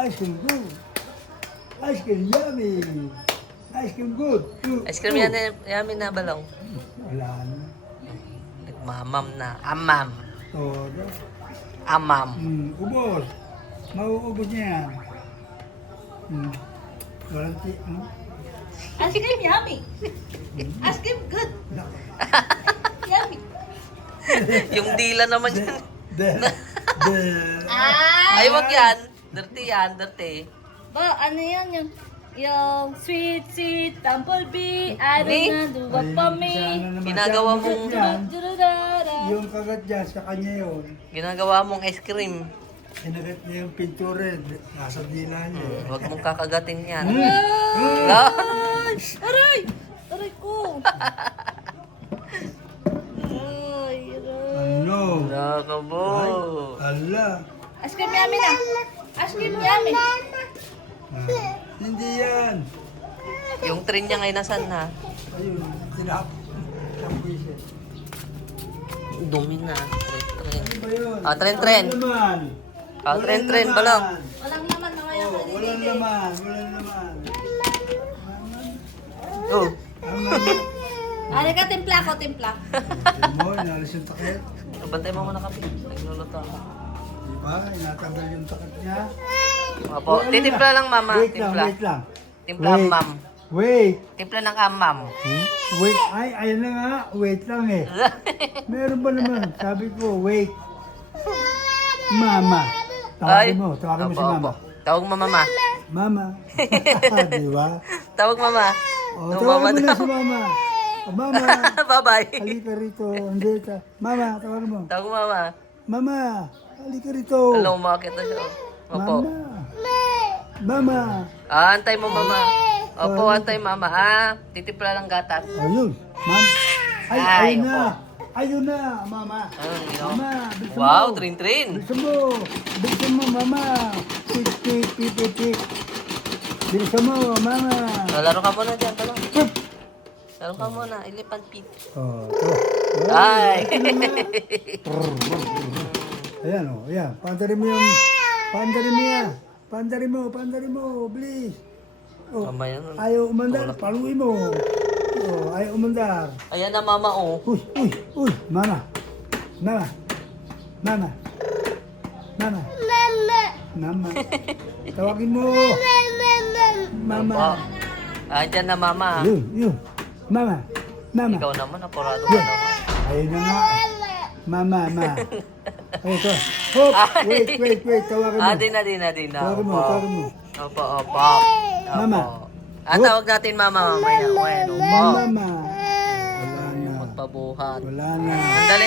Ice cream good. Ice cream yummy. Ice cream good. Ice cream yan, yummy na balong. Wala na. Nagmamam na. Amam. Todo. Amam. Ubos. Mauubos niya yan. Walang Ice cream yummy. Ice cream good. Yummy. Yung dila naman yan. De. Ay, wag yan. Dirty yan, dirty. Ba, ano yan yung sweet, sweet, bumblebee, I don't know, what for me. Ginagawa mong... Yung kagat dyan, sa kanya yun. Ginagawa mong ice cream. Sinagat niya yung pintura, nasa dila niya. Huwag mong kakagatin yan. Ay! Aray! Aray ko! Ay, aray. Ano? Nakabo. Ala. Ice cream yummy na. Ice cream yummy. Hindi yan. Yung train niya ngayon nasan na? Ayun, tinap. Tapos Dumi na. Train. Ano ba yun? Ah, tren. Walang laman. Ah, Walang tren, laman. balong. Walang naman na ngayon. Oh, walang laman. Walang laman. Oh. Ari ka, timpla ko, timpla. Tignan mo, inalis yung takip. Bantay mo muna kape. Nagluluto ako. Diba? Inatanggal yung takip niya. Opo. Titimpla lang, mama. Wait lang, Timpla. wait lang. Timpla ang Wait. ma'am. Wait. Timpla ng amam. Wait. Ay, ayun na nga. Wait lang eh. Meron ba naman? Sabi ko, wait. Mama. Tawagin mo si mama. Tawag mo mama. Mama. Diba? Tawag mama. O, No, tawagin mo na daw. si mama. O, mama. Bye-bye. Halika rito. Hindi. Mama, tawagin mo. Tawag mo mama. Mama, halika rito. Alam mo, umakit na siya. Opo. Mama. Mama. Ah, antay mo mama. Opo, antay mama. Ah, titimpla lang gatas. Ayun. Ma'am. Ay, Ay, ayun na. opo. Ayun na, mama. Ayun, Mama, bilisan mo. Wow, train. Bilisan mo. Bilisan mo, mama. Tik, tik, tik, tik, tik. Bilisan mo, mama. Laro ka muna dyan, talong. Hup. Laro ka muna, elephant pit. Oh, ito. Ay. Ayan, oh. Ayan. Pandarin mo yung... Pandarin mo yan. Pandarin mo. Please. Oh, Mama yan. ayaw umandar. Paluin mo. Oh, ayaw umandar. Ayan na mama, oh. Uy. Mama. Tawagin mo. Mama. Opo. Andyan na mama. Yun. Mama. Ikaw naman, apurado ka naman. Ayun na nga. Mama. Ay, ito. Hop. Wait. Tawagin mo. Ah, di na. Tawagin mo. Opo. Mama. Ah, tawag natin mama mamaya. Bueno, opo. Mama. Wala na. Magpabuhat. Wala na. Dali.